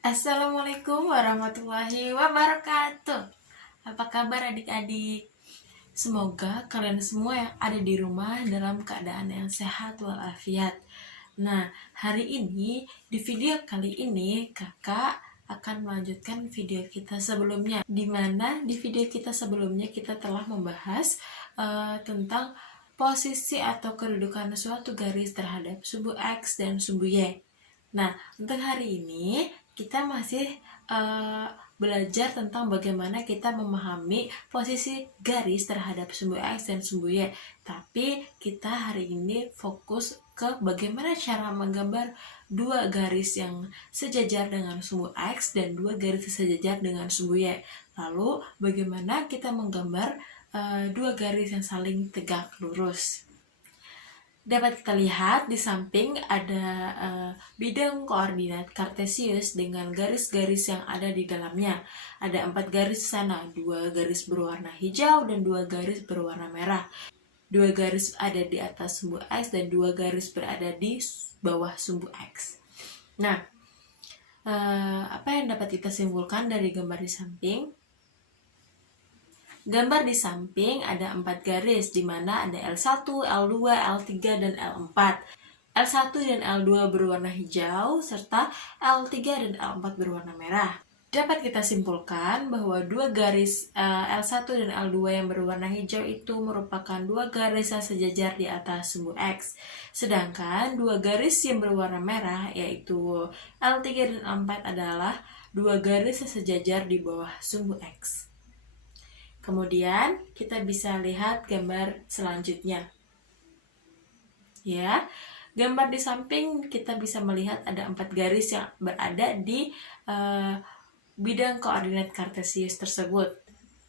Assalamualaikum warahmatullahi wabarakatuh. Apa kabar adik-adik? Semoga kalian semua yang ada di rumah dalam keadaan yang sehat walafiat. Nah, hari ini, di video kali ini, kakak akan melanjutkan video kita sebelumnya. Dimana di video kita sebelumnya kita telah membahas tentang posisi atau kedudukan suatu garis terhadap sumbu X dan sumbu Y. Nah, untuk hari ini kita masih belajar tentang bagaimana kita memahami posisi garis terhadap sumbu X dan sumbu Y. Tapi kita hari ini fokus ke bagaimana cara menggambar dua garis yang sejajar dengan sumbu X dan dua garis sejajar dengan sumbu Y. Lalu bagaimana kita menggambar dua garis yang saling tegak lurus. Dapat kita lihat di samping ada bidang koordinat kartesius dengan garis-garis yang ada di dalamnya. Ada 4 garis di sana, 2 garis berwarna hijau dan 2 garis berwarna merah. 2 garis ada di atas sumbu X dan 2 garis berada di bawah sumbu X. Nah, apa yang dapat kita simpulkan dari gambar di samping? Gambar di samping ada 4 garis, di mana ada L1, L2, L3, dan L4. L1 dan L2 berwarna hijau, serta L3 dan L4 berwarna merah. Dapat kita simpulkan bahwa dua garis L1 dan L2 yang berwarna hijau itu merupakan dua garis yang sejajar di atas sumbu X. Sedangkan dua garis yang berwarna merah, yaitu L3 dan L4 adalah dua garis yang sejajar di bawah sumbu X. Kemudian kita bisa lihat gambar selanjutnya. Ya, gambar di samping kita bisa melihat ada 4 garis yang berada di bidang koordinat kartesius tersebut.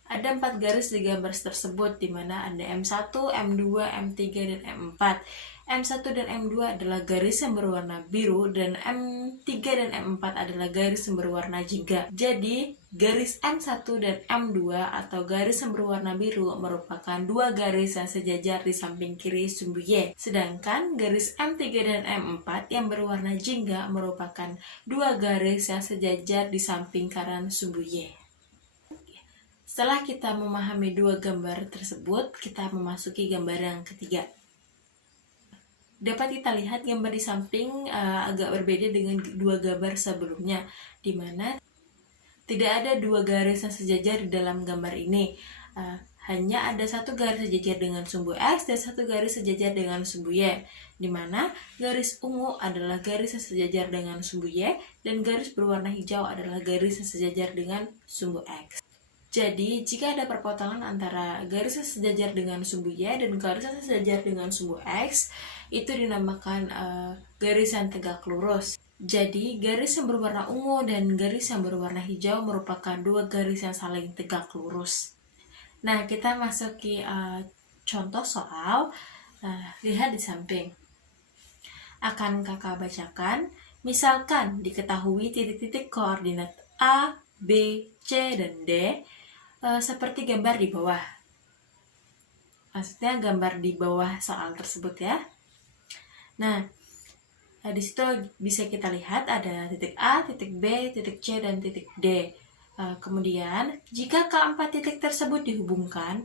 Ada 4 garis di gambar tersebut, di mana ada M1, M2, M3, dan M4. M1 dan M2 adalah garis yang berwarna biru, dan M3 dan M4 adalah garis yang berwarna jingga. Jadi, garis M1 dan M2 atau garis yang berwarna biru merupakan dua garis yang sejajar di samping kiri sumbu Y. Sedangkan garis M3 dan M4 yang berwarna jingga merupakan dua garis yang sejajar di samping kanan sumbu Y. Setelah kita memahami dua gambar tersebut, kita memasuki gambar yang ketiga. Dapat kita lihat gambar di samping agak berbeda dengan dua gambar sebelumnya, di mana tidak ada dua garis yang sejajar di dalam gambar ini. Hanya ada satu garis sejajar dengan sumbu X dan satu garis sejajar dengan sumbu Y, di mana garis ungu adalah garis yang sejajar dengan sumbu Y dan garis berwarna hijau adalah garis yang sejajar dengan sumbu X. Jadi, jika ada perpotongan antara garis yang sejajar dengan sumbu Y dan garis yang sejajar dengan sumbu X, itu dinamakan garis yang tegak lurus. Jadi, garis yang berwarna ungu dan garis yang berwarna hijau merupakan dua garis yang saling tegak lurus. Nah, kita masuki contoh soal. Lihat di samping. Akan kakak bacakan. Misalkan diketahui titik-titik koordinat A, B, C, dan D seperti gambar di bawah. Maksudnya gambar di bawah soal tersebut ya. Nah, di situ bisa kita lihat ada titik A, titik B, titik C, dan titik D. Kemudian, jika keempat titik tersebut dihubungkan,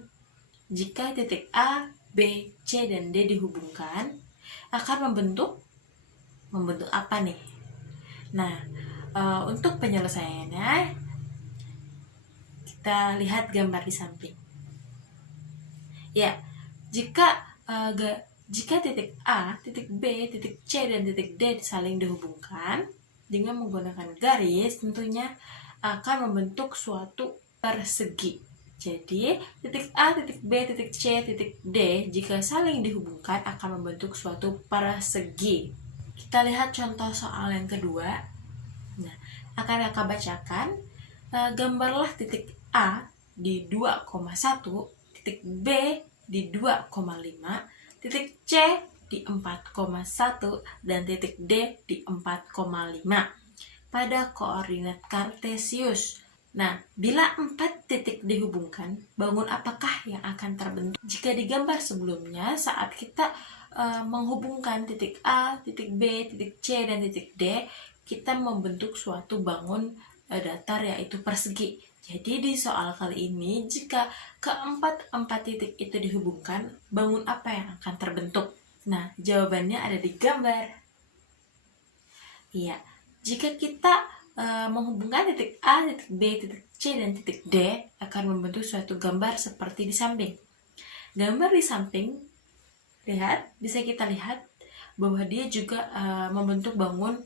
jika titik A, B, C, dan D dihubungkan, akan membentuk apa nih? Nah, untuk penyelesaiannya, kita lihat gambar di samping. Ya, jika titik A, titik B, titik C, dan titik D saling dihubungkan dengan menggunakan garis, tentunya akan membentuk suatu persegi. Jadi, titik A, titik B, titik C, titik D jika saling dihubungkan akan membentuk suatu persegi. Kita lihat contoh soal yang kedua. Nah, akan kakak bacakan. Gambarlah titik A di 2,1, titik B di 2,5, titik C di 4,1, dan titik D di 4,5 pada koordinat kartesius. Nah, bila 4 titik dihubungkan, bangun apakah yang akan terbentuk? Jika digambar sebelumnya, saat kita menghubungkan titik A, titik B, titik C, dan titik D, kita membentuk suatu bangun datar yaitu persegi. Jadi di soal kali ini, jika keempat titik itu dihubungkan, bangun apa yang akan terbentuk? Nah, jawabannya ada di gambar. Iya, jika kita menghubungkan titik A, titik B, titik C, dan titik D akan membentuk suatu gambar seperti di samping. Gambar di samping, bisa kita lihat bahwa dia juga membentuk bangun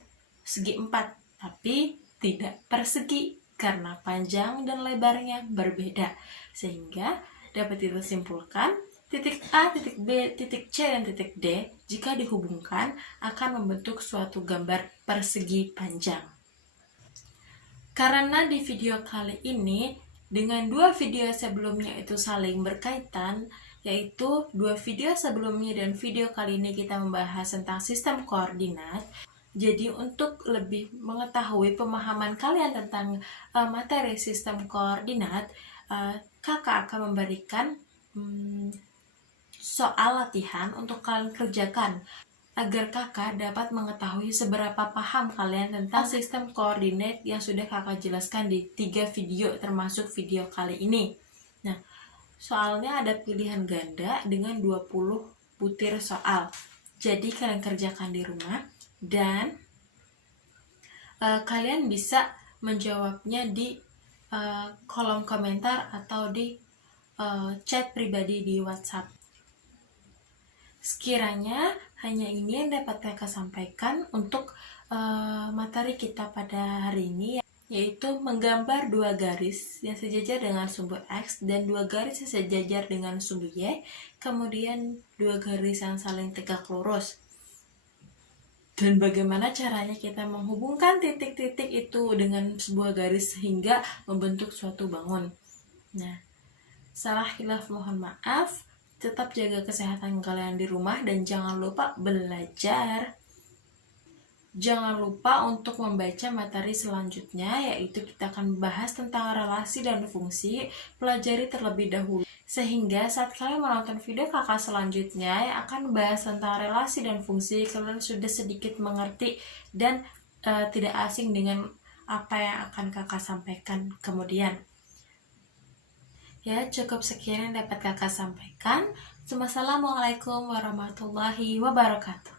segi 4, tapi tidak persegi karena panjang dan lebarnya berbeda. Sehingga dapat kita simpulkan titik A, titik B, titik C, dan titik D jika dihubungkan akan membentuk suatu gambar persegi panjang. Karena di video kali ini dengan 2 video sebelumnya itu saling berkaitan, yaitu 2 video sebelumnya dan video kali ini kita membahas tentang sistem koordinat. Jadi untuk lebih mengetahui pemahaman kalian tentang materi sistem koordinat, kakak akan memberikan soal latihan untuk kalian kerjakan agar kakak dapat mengetahui seberapa paham kalian tentang sistem koordinat yang sudah kakak jelaskan di 3 video termasuk video kali ini. Nah, soalnya ada pilihan ganda dengan 20 butir soal. Jadi kalian kerjakan di rumah dan kalian bisa menjawabnya di kolom komentar atau di chat pribadi di WhatsApp. Sekiranya hanya ini yang dapat kakak sampaikan untuk materi kita pada hari ini, yaitu menggambar 2 garis yang sejajar dengan sumbu X dan 2 garis yang sejajar dengan sumbu Y, kemudian 2 garis yang saling tegak lurus. Dan bagaimana caranya kita menghubungkan titik-titik itu dengan sebuah garis sehingga membentuk suatu bangun. Nah, salah khilaf mohon maaf. Tetap jaga kesehatan kalian di rumah dan jangan lupa belajar. Jangan lupa untuk membaca materi selanjutnya, yaitu kita akan membahas tentang relasi dan fungsi. Pelajari terlebih dahulu sehingga saat kalian menonton video kakak selanjutnya yang akan membahas tentang relasi dan fungsi, kalian sudah sedikit mengerti dan tidak asing dengan apa yang akan kakak sampaikan kemudian. Ya, cukup sekian yang dapat kakak sampaikan. Wassalamualaikum warahmatullahi wabarakatuh.